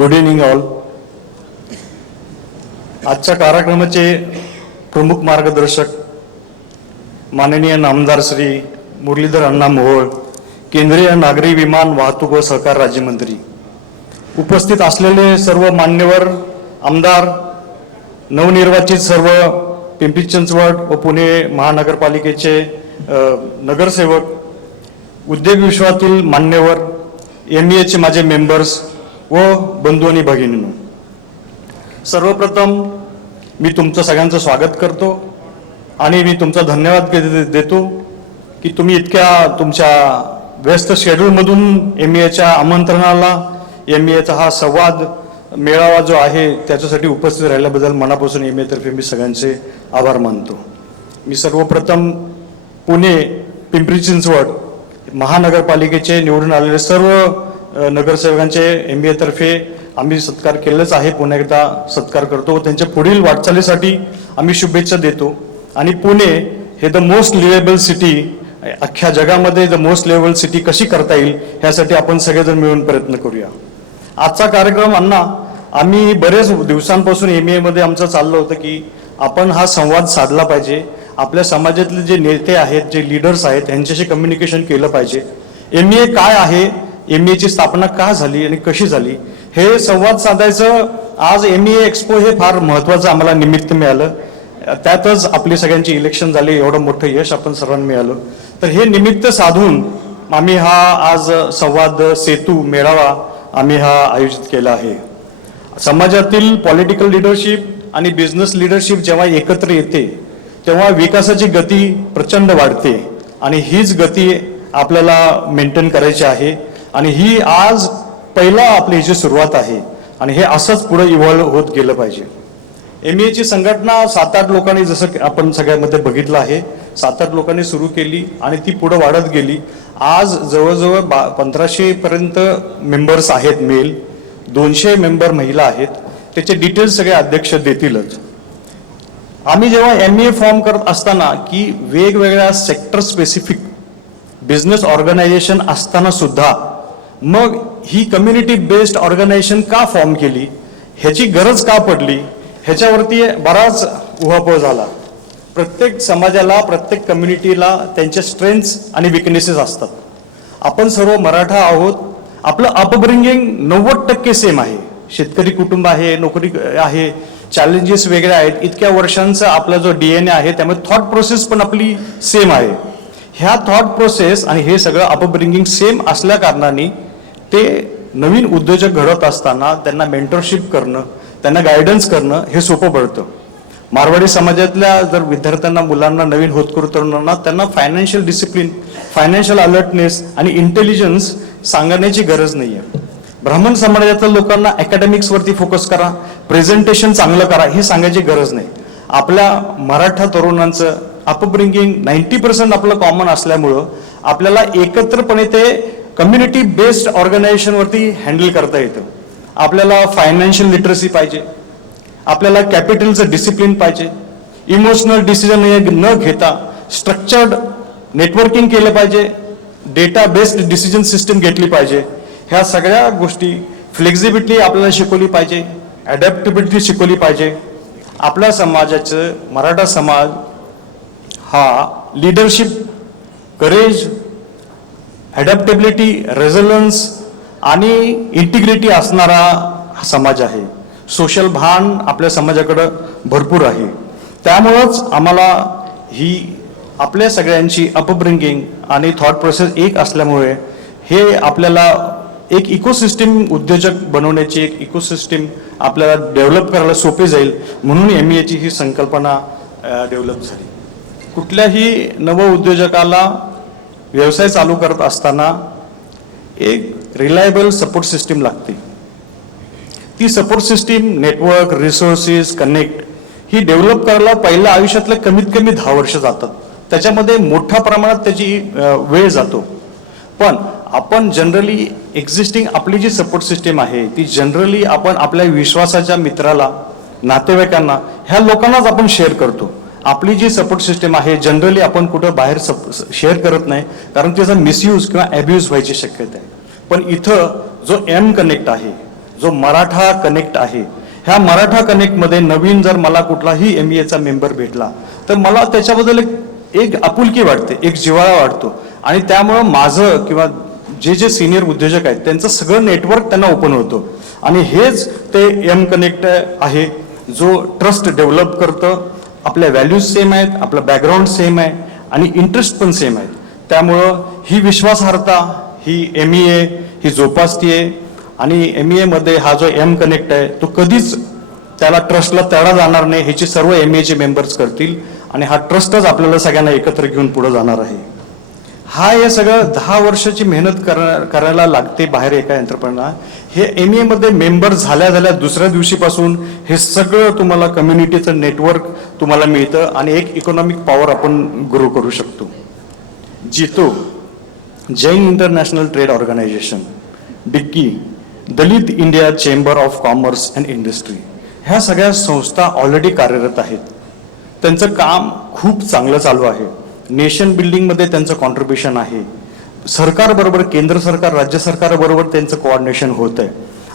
Good evening all. आजच्या कार्यक्रमाचे प्रमुख मार्गदर्शक माननीय नामदार श्री मुरलीधर अण्णा मोहोळ, केंद्रीय नागरी विमान वाहतूक व सहकार राज्यमंत्री, उपस्थित असलेले सर्व मान्यवर आमदार, नवनिर्वाचित सर्व पिंपरी चिंचवड व पुणे महानगरपालिकेचे नगरसेवक, उद्योग विश्वातील मान्यवर, MEAचे माझे मेंबर्स व बंधू आणि भगिनींनो, सर्वप्रथम मी तुमचं सगळ्यांचं स्वागत करतो आणि मी तुमचा धन्यवाद देतो की तुम्ही इतक्या तुमच्या व्यस्त शेड्यूलमधून MEAच्या आमंत्रणाला, MEAचा हा संवाद मेळावा जो आहे त्याच्यासाठी उपस्थित राहिल्याबद्दल मनापासून MEAतर्फे मी सगळ्यांचे आभार मानतो. मी सर्वप्रथम पुणे पिंपरी चिंचवड महानगरपालिकेचे निवडून आलेले सर्व नगरसेवकांचे MEAतर्फे आम्ही सत्कार केलेलाच आहे, पुन्हा एकदा सत्कार करतो. त्यांच्या पुढील वाटचालीसाठी आम्ही शुभेच्छा देतो. आणि पुणे हे द मोस्ट लिव्हेबल सिटी, अख्ख्या जगामध्ये द मोस्ट लिव्हेबल सिटी कशी करता येईल ह्यासाठी आपण सगळेजण मिळून प्रयत्न करूया. आजचा कार्यक्रम आम्ही बरेच दिवसांपासून MEAमध्ये आमचं चाललं होतं की आपण हा संवाद साधला पाहिजे. आपल्या समाजातले जे नेते आहेत, जे लीडर्स आहेत, यांच्याशी कम्युनिकेशन केलं पाहिजे. MEA काय आहे, MEAची स्थापना का झाली आणि कशी झाली हे संवाद साधायचं आज MEA एक्सपो हे फार महत्त्वाचं आम्हाला निमित्त मिळालं. त्यातच आपली सगळ्यांची इलेक्शन झाली, एवढं मोठं यश आपण सर्वांना मिळालं. तर हे निमित्त साधून आम्ही हा आज संवाद सेतू मेळावा आम्ही हा आयोजित केला आहे. समाजातील पॉलिटिकल लिडरशिप आणि बिझनेस लिडरशिप जेव्हा एकत्र येते तेव्हा विकासाची गती प्रचंड वाढते आणि हीच गती आपल्याला मेंटेन करायची आहे. आणि ही आज पहिला आपली ह्याची सुरुवात आहे आणि हे असंच पुढे इव्हॉल्व होत गेलं पाहिजे. MEAची संघटना 7-8 लोकांनी, जसं आपण सगळ्यामध्ये बघितलं आहे, 7-8 लोकांनी सुरू केली आणि ती पुढे वाढत गेली. आज जवळजवळ 1500 पर्यंत मेंबर्स आहेत मेल, 200 मेंबर महिला आहेत. त्याचे डिटेल्स सगळे अध्यक्ष देतीलच. आम्ही जेव्हा MEA फॉर्म करत असताना की वेगवेगळ्या सेक्टर स्पेसिफिक बिझनेस ऑर्गनायझेशन असताना सुद्धा मग ही कम्युनिटी बेस्ड ऑर्गनायझेशन का फॉर्म केली, ह्याची गरज का पडली, ह्याच्यावरती बराच उहापोह झाला. प्रत्येक समाजाला, प्रत्येक कम्युनिटीला त्यांचे स्ट्रेंथ्स आणि विकनेसेस असतात. आपण सर्व मराठा आहोत. आपलं अपब्रिंगिंग 90% सेम आहे. शेतकरी कुटुंब आहे, नोकरी आहे, चॅलेंजेस वेगळे आहेत. इतक्या वर्षांचा आपला जो DNA आहे त्यामुळे थॉट प्रोसेस पण आपली सेम आहे. ह्या थॉट प्रोसेस आणि हे सगळं अपब्रिंगिंग सेम असल्या कारणाने ते नवीन उद्योजक घडत असताना त्यांना मेंटरशिप करणं, त्यांना गायडन्स करणं हे सोपं पडतं. मारवाडी समाजातल्या जर विद्यार्थ्यांना, मुलांना, नवीन होतकरू तरुणांना त्यांना फायनान्शियल डिसिप्लिन, फायनान्शियल अलर्टनेस आणि इंटेलिजन्स सांगण्याची गरज नाही आहे. ब्राह्मण समाजातल्या लोकांना अकॅडमिक्सवरती फोकस करा, प्रेझेंटेशन चांगलं करा हे सांगायची गरज नाही. आपल्या मराठा तरुणांचं अपब्रिंगिंग 90% आपलं कॉमन असल्यामुळं आपल्याला एकत्रपणे ते कम्युनिटी बेस्ड ऑर्गनायझेशनवरती हँडल करता येतं. आपल्याला फायनान्शियल लिटरसी पाहिजे, आपल्याला कॅपिटलचं डिसिप्लिन पाहिजे, इमोशनल डिसिजन न घेता स्ट्रक्चर्ड नेटवर्किंग केलं पाहिजे, डेटा बेस्ड डिसिजन सिस्टम घेतली पाहिजे. ह्या सगळ्या गोष्टी, फ्लेक्झिबिलिटी आपल्याला शिकवली पाहिजे, ॲडॅप्टेबिलिटी शिकवली पाहिजे. आपल्या समाजाचं, मराठा समाज हा लीडरशिप, करेज, ॲडॅप्टेबिलिटी, रेझिलियन्स आणि इंटिग्रिटी असणारा समाज आहे. सोशल भान आपल्या समाजाकडं भरपूर आहे. त्यामुळंच आम्हाला ही आपल्या सगळ्यांची अपब्रिंगिंग आणि थॉट प्रोसेस एक असल्यामुळे हे आपल्याला एक इकोसिस्टीम उद्योजक बनवण्याची, एक इकोसिस्टीम आपल्याला डेव्हलप करायला सोपे जाईल म्हणून MEAची ही संकल्पना डेव्हलप झाली. कुठल्याही नव उद्योजकाला व्यवसाय चालू करत असताना एक रिलायबल सपोर्ट सिस्टीम लागते. ती support system, network, resources, connect ही डेव्हलप करायला पहिल्या आयुष्यातले कमीत कमी 10 वर्ष जातात. त्याच्यामध्ये मोठ्या प्रमाणात त्याची वेळ जातो. पण आपण जनरली एक्झिस्टिंग आपली जी सपोर्ट सिस्टीम आहे ती जनरली आपण आपल्या विश्वासाच्या मित्राला, नातेवाईकांना, ह्या लोकांनाच आपण शेअर करतो. आपली जी सपोर्ट सिस्टीम आहे जनरली आपण कुठं बाहेर शेअर करत नाही, कारण त्याचा मिसयूज किंवा ॲब्यूज व्हायची शक्यता आहे. पण इथं जो M कनेक्ट आहे, जो मराठा कनेक्ट आहे, ह्या मराठा कनेक्टमध्ये नवीन जर मला कुठलाही MEAचा मेंबर भेटला तर मला त्याच्याबद्दल एक आपुलकी वाटते, एक जिव्हाळा वाटतो आणि त्यामुळं माझं किंवा जे सिनियर उद्योजक आहेत त्यांचं सगळं नेटवर्क त्यांना ओपन होतं आणि हेच ते M कनेक्ट आहे जो ट्रस्ट डेव्हलप करतं. आपल्या व्हॅल्यूज सेम आहेत, आपलं बॅकग्राऊंड सेम आहे आणि इंटरेस्ट पण सेम आहेत. त्यामुळं ही विश्वासार्हता, ही MEA ही जोपासतीये आणि MEAमध्ये हा जो M कनेक्ट आहे तो कधीच त्याला ट्रस्टला तडा जाणार नाही, ह्याची सर्व MEAचे मेंबर्स करतील आणि हा ट्रस्टच आपल्याला सगळ्यांना एकत्र घेऊन पुढे जाणार आहे. हे सगळं 10 वर्षाची मेहनत करायला लागते बाहेर एका एंटरप्रेनरला. हे MEAमध्ये मेंबर झाल्या दुसऱ्या दिवशीपासून हे सगळं तुम्हाला कम्युनिटीचं नेटवर्क तुम्हाला मिळतं आणि एक इकॉनॉमिक पॉवर आपण ग्रो करू शकतो. JITO, Jain international trade organization, DICCI, Dalit India chamber of commerce and industry, ह्या सगळ्या संस्था ऑलरेडी कार्यरत आहेत. त्यांचं काम खूप चांगलं चालू आहे. नेशन बिल्डिंगमध्ये त्यांचं कॉन्ट्रीब्युशन आहे. सरकारबरोबर, केंद्र सरकार, राज्य सरकारबरोबर त्यांचं कोऑर्डिनेशन होत आहे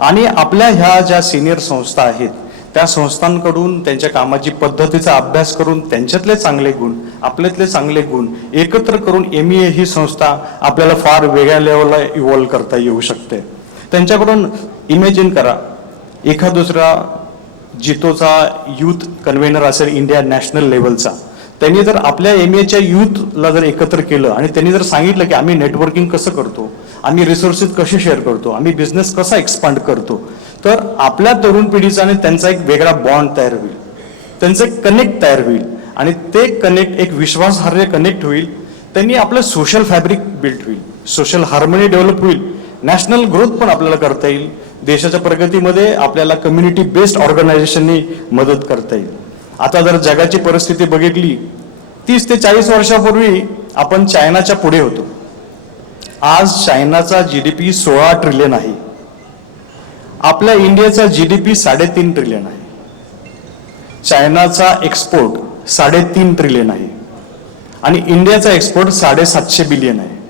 आणि आपल्या ह्या ज्या सिनियर संस्था आहेत त्या संस्थांकडून त्यांच्या कामाची पद्धतीचा अभ्यास करून त्यांच्यातले चांगले गुण, आपल्यातले चांगले गुण एकत्र करून MEA ही संस्था आपल्याला फार वेगळ्या लेवलला इव्हॉल्व करता येऊ शकते. त्यांच्याकडून इमॅजिन करा, एखाद दुसरा जितोचा यूथ कन्व्हेनर असेल इंडिया नॅशनल लेवलचा, त्यांनी जर आपल्या MEAच्या यूथला जर एकत्र केलं आणि त्यांनी जर सांगितलं की आम्ही नेटवर्किंग कसं करतो, आम्ही रिसोर्सेस कसे शेअर करतो, आम्ही बिझनेस कसा एक्सपांड करतो, तर आपल्या तरुण पिढीचा आणि त्यांचा एक वेगळा बॉन्ड तयार होईल, त्यांचं एक कनेक्ट तयार होईल आणि ते कनेक्ट एक विश्वासार्ह कनेक्ट होईल. त्यांनी आपलं सोशल फॅब्रिक बिल्ड होईल, सोशल हार्मनी डेव्हलप होईल, नॅशनल ग्रोथ पण आपल्याला करता येईल. देशाच्या प्रगतीमध्ये आपल्याला कम्युनिटी बेस्ड ऑर्गनायझेशननी मदत करता येईल. आता जर जगाची परिस्थिती बघितली, 30 ते 40 वर्षापूर्वी आपण चायनाच्या पुढे होतो. आज चायनाचा GDP 16 ट्रिलियन आहे. आपल्या इंडियाचा GDP 3.5 ट्रिलियन आहे. चायनाचा एक्सपोर्ट 3.5 ट्रिलियन आहे आणि इंडियाचा एक्सपोर्ट 750 बिलियन आहे.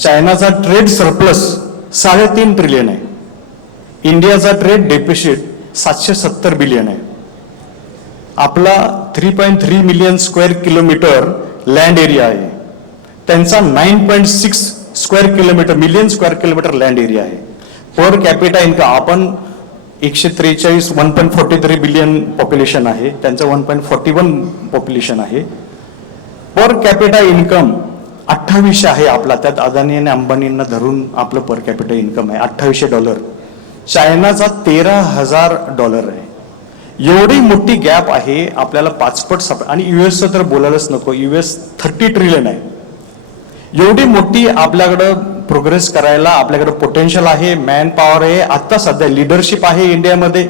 चायनाचा ट्रेड सरप्लस 3.5 ट्रिलियन आहे. इंडियाचा ट्रेड डेफिसिट 770 बिलियन आहे. आपला 3.3 million square kilometre land area आहे. त्यांचा 9.6 million square kilometre land area आहे. पर कॅपिटा इन्कम आपण 143 बिलियन पॉप्युलेशन आहे, त्यांचं 1.41 पॉप्युलेशन आहे. पर कॅपिटा इन्कम 2800 आहे आपला, त्यात अदानी आणि अंबानींना धरून आपलं पर कॅपिटा इन्कम आहे $2800. चायनाचा $13,000 आहे. एवढी मोठी गॅप आहे आपल्याला 5 पट आणि US तर बोलायलाच नको, US 30 ट्रिलियन आहे. एवढी मोठी आपल्याकडं प्रोग्रेस करायला आपल्याकडे पोटेन्शियल आहे, मॅन पॉवर आहे, आता सध्या लिडरशिप आहे इंडियामध्ये.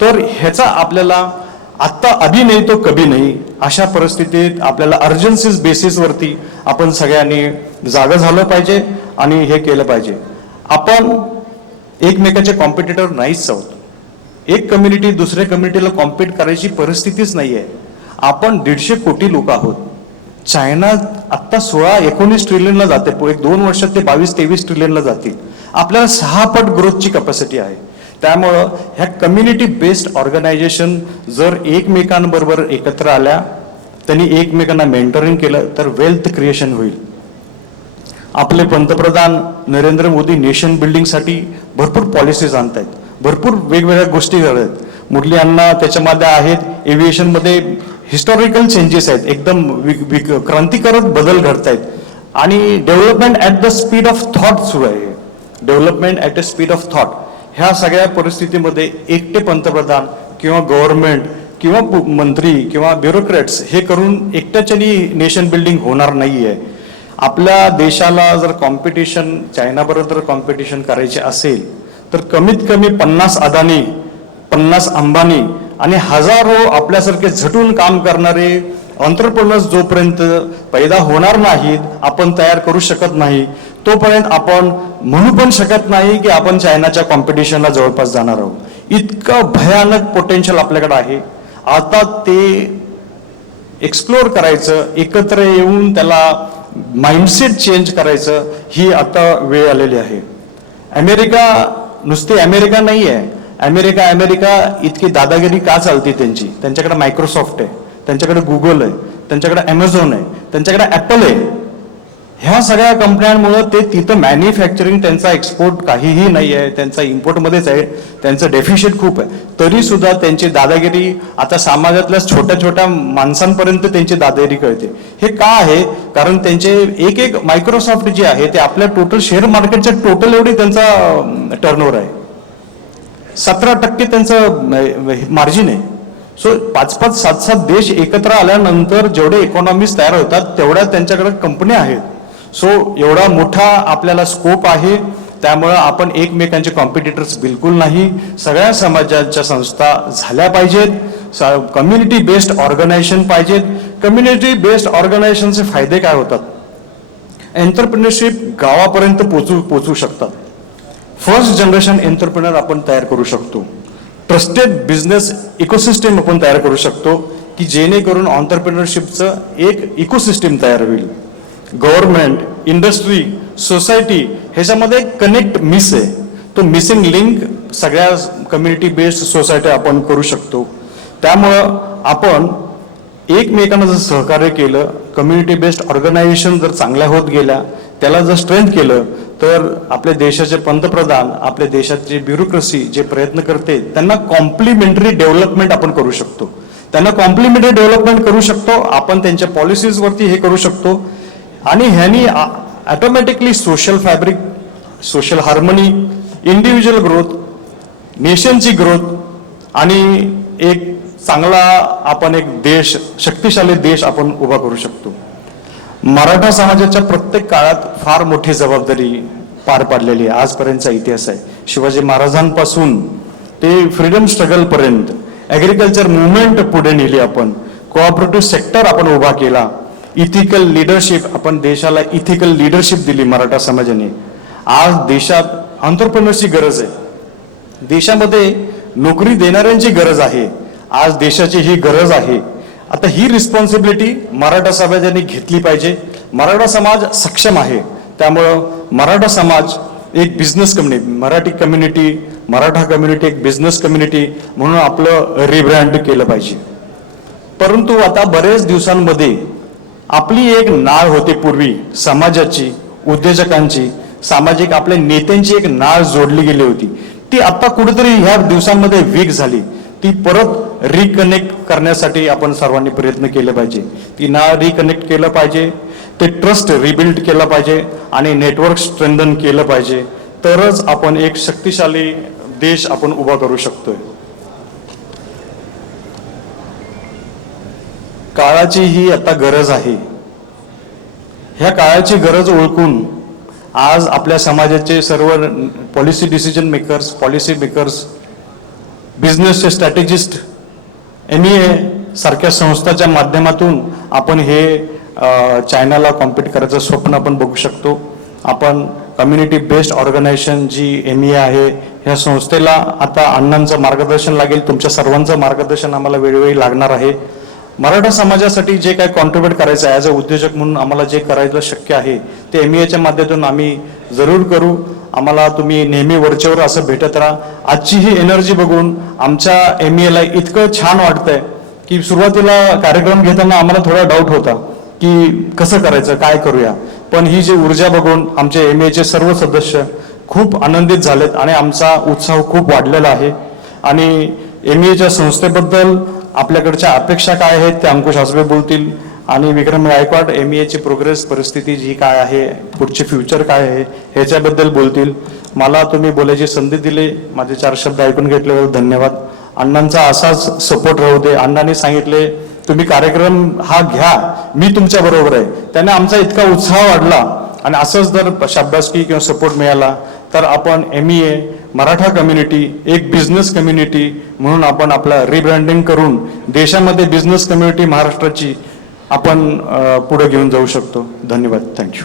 तर ह्याचा आपल्याला आत्ता अभी नाही तो कभी नाही अशा परिस्थितीत आपल्याला अर्जन्सीज बेसिसवरती आपण सगळ्यांनी जागा झालं पाहिजे आणि हे केलं पाहिजे. आपण एकमेकाचे कॉम्पिटिटर नाहीच आहोत. एक कम्युनिटी दुसऱ्या कम्युनिटीला कॉम्पिट करायची परिस्थितीच नाही आहे. आपण 150 कोटी लोक आहोत. चायना आत्ता 16-19 ट्रिलियनला जाते, एक 2 वर्षात ते 22-23 ट्रिलियनला जातील. आपल्याला 6 पट ग्रोथची कॅपॅसिटी आहे. त्यामुळं ह्या कम्युनिटी बेस्ड ऑर्गनायझेशन जर एकमेकांबरोबर एकत्र आल्या, त्यांनी एकमेकांना मेंटरिंग केलं तर वेल्थ क्रिएशन होईल. आपले पंतप्रधान नरेंद्र मोदी नेशन बिल्डिंगसाठी भरपूर पॉलिसीज आणतायत, भरपूर वेगवेगळ्या गोष्टी करत. मुरली अण्णा त्याच्यामध्ये आहेत, एव्हिएशनमध्ये हिस्टॉरिकल चेंजेस आहेत, एकदम क्रांतिकारक बदल घडतायत आणि development at the speed of thought सुरू आहे. Development at a speed of thought. ह्या सगळ्या परिस्थितीमध्ये एकटे पंतप्रधान किंवा गव्हर्नमेंट किंवा मंत्री किंवा ब्युरोक्रेट्स हे करून एकट्याच्यानी नेशन बिल्डिंग होणार नाही आहे. आपल्या देशाला जर कॉम्पिटिशन चायनाबरोबर कॉम्पिटिशन करायचे असेल तर कमीत कमी 50 अदानी, 50 अंबानी आणि हजारो आपल्यासारखे झटून काम करणारे एंटरप्रेन्योर्स जोपर्यंत पैदा होणार नाहीत, आपण तयार करू शकत नाही, तोपर्यंत आपण म्हणू पण शकत नाही की आपण चायनाच्या कॉम्पिटिशनला जवळपास जाणार आहोत. इतकं भयानक पोटेन्शियल आपल्याकडे आहे. आता ते एक्सप्लोर करायचं, एकत्र येऊन त्याला माइंडसेट चेंज करायचं, ही आता वेळ आलेली आहे. अमेरिका नुसती अमेरिका नाही आहे. अमेरिका इतकी दादागिरी का चालते त्यांची? त्यांच्याकडे मायक्रोसॉफ्ट आहे, त्यांच्याकडे गुगल आहे, त्यांच्याकडे ॲमेझॉन आहे, त्यांच्याकडे ॲपल आहे. ह्या सगळ्या कंपन्यांमुळे ते तिथं मॅन्युफॅक्चरिंग, त्यांचा एक्सपोर्ट काहीही नाही आहे, त्यांचा इम्पोर्टमध्येच आहे, त्यांचं डेफिशिट खूप आहे. तरी सुद्धा त्यांची दादागिरी आता समाजातल्या छोट्या छोट्या माणसांपर्यंत त्यांची दादागिरी कळते. हे का आहे? कारण त्यांचे एक मायक्रोसॉफ्ट जे आहे ते आपल्या टोटल शेअर मार्केटच्या टोटल एवढी त्यांचा टर्नओव्हर आहे. 17% त्यांचं मार्जिन आहे. सो 5-5, 7-7 देश एकत्र आल्यानंतर जेवढे इकॉनॉमीज तयार होतात तेवढ्या त्यांच्याकडे कंपन्या आहेत. सो एवढा मोठा आपल्याला स्कोप आहे. त्यामुळं आपण एकमेकांचे कॉम्पिटिटर्स बिलकुल नाही. सगळ्या समाजाच्या संस्था झाल्या पाहिजेत. कम्युनिटी बेस्ड ऑर्गनायझेशन पाहिजेत. कम्युनिटी बेस्ड ऑर्गनायझेशनचे फायदे काय होतात? एंटरप्रिनरशिप गावापर्यंत पोचू शकतात. फर्स्ट जनरेशन एंटरप्रिनर आपण तयार करू शकतो. ट्रस्टेड बिझनेस इकोसिस्टीम आपण तयार करू शकतो की जेणेकरून ऑन्टरप्रिनरशिपचं एक इकोसिस्टीम तयार होईल. गव्हर्नमेंट, इंडस्ट्री, सोसायटी ह्याच्यामध्ये कनेक्ट मिस आहे. तो मिसिंग लिंक सगळ्या कम्युनिटी बेस्ड सोसायटी आपण करू शकतो. त्यामुळं आपण एकमेकांना जर सहकार्य केलं, कम्युनिटी बेस्ड ऑर्गनायझेशन जर चांगल्या होत गेल्या, त्याला जर स्ट्रेंथ केलं, तर आपल्या देशाचे पंतप्रधान, आपल्या देशाची ब्युरोक्रेसी जे प्रयत्न करते त्यांना कॉम्प्लिमेंटरी डेव्हलपमेंट आपण करू शकतो. त्यांना कॉम्प्लिमेंटरी डेव्हलपमेंट करू शकतो. आपण त्यांच्या पॉलिसीजवरती हे करू शकतो. आणि ह्यानी automatically social fabric, social harmony, individual growth, नेशनची ग्रोथ आणि एक चांगला आपण एक देश, शक्तिशाली देश आपण उभा करू शकतो. मराठा समाजाच्या प्रत्येक काळात फार मोठी जबाबदारी पार पाडलेली आहे. आजपर्यंतचा इतिहास आहे. शिवाजी महाराजांपासून ते फ्रीडम स्ट्रगल पर्यंत ॲग्रिकल्चर मुवमेंट पुढे नेली आपण. कोऑपरेटिव्ह सेक्टर आपण उभा केला. इथिकल लीडरशिप, आपण देशाला इथिकल लीडरशिप दिली मराठा समाजाने. आज देशात एंटरप्रेन्योरची गरज आहे. देशामध्ये नोकरी देणाऱ्यांची गरज आहे. आज देशाची ही गरज आहे. आता ही रिस्पॉन्सिबिलिटी मराठा समाजाने घेतली पाहिजे. मराठा समाज सक्षम आहे. त्यामुळं मराठा समाज एक बिझनेस कम्युनिटी, मराठा कम्युनिटी एक बिझनेस कम्युनिटी म्हणून आपलं रिब्रँड केलं पाहिजे. परंतु आता बरेच दिवसांमध्ये आपली एक नाळ होती पूर्वी समाजाची, उद्योजकांची, सामाजिक आपल्या नेत्यांची एक नाळ जोडली गेली होती. ती आता कुठेतरी ह्या दिवसांमध्ये वीक झाली. ती परत रिकनेक्ट करण्यासाठी आपण सर्वांनी प्रयत्न केले पाहिजे. ती नाळ रिकनेक्ट केलं पाहिजे. ते ट्रस्ट रिबिल्ड केलं पाहिजे आणि नेटवर्क स्ट्रेंथन केलं पाहिजे. तरच आपण एक शक्तिशाली देश आपण उभा करू शकतोय. काळाची ही आता गरज आहे. ह्या काळाची गरज ओळखून आज आपल्या समाजाचे सर्व policy decision makers, policy makers, बिझनेसचे स्ट्रॅटेजिस्ट, MEA सारख्या संस्थाच्या माध्यमातून आपण हे चायनाला कॉम्पीट करायचं स्वप्न आपण बघू शकतो. आपण कम्युनिटी बेस्ड ऑर्गनायझेशन जी MEA आहे, ह्या संस्थेला आता अण्णांचं मार्गदर्शन लागेल. तुमच्या सर्वांचं मार्गदर्शन आम्हाला वेळोवेळी लागणार आहे. मराठा समाजासाठी जे काय कॉन्ट्रीब्यूट करायचं आहे ॲज अ उद्योजक म्हणून आम्हाला जे करायला शक्य आहे ते MEAच्या माध्यमातून आम्ही जरूर करू. आम्हाला तुम्ही नेहमी वरचेवर असं भेटत राहा. आजची ही एनर्जी बघून आमच्या MEAला इतकं छान वाटतंय की सुरुवातीला कार्यक्रम घेताना आम्हाला थोडा डाऊट होता की कसं करायचं, काय करूया. पण ही जी ऊर्जा बघून आमचे MEAचे सर्व सदस्य खूप आनंदित झालेत आणि आमचा उत्साह खूप वाढलेला आहे. आणि MEAच्या संस्थेबद्दल आपल्याकडच्या अपेक्षा काय आहेत ते अंकुश आसबे बोलतील आणि विक्रम गायकवाड MEAची प्रोग्रेस परिस्थिती जी काय आहे, पुढचे फ्युचर काय आहे ह्याच्याबद्दल बोलतील. मला तुम्ही बोलायची संधी दिली, माझे 4 शब्द ऐकून घेतल्यावर धन्यवाद. अण्णांचा असाच सपोर्ट राहू दे. अण्णांनी सांगितले तुम्ही कार्यक्रम हा घ्या, मी तुमच्या बरोबर आहे. त्याने आमचा इतका उत्साह वाढला आणि असंच जर शाबासकी किंवा सपोर्ट मिळाला तर आपण MEA मराठा कम्युनिटी एक बिझनेस कम्युनिटी म्हणून आपण आपला रिब्रँडिंग करून देशामध्ये बिझनेस कम्युनिटी महाराष्ट्राची आपण पुढे घेऊन जाऊ शकतो. धन्यवाद. थँक्यू.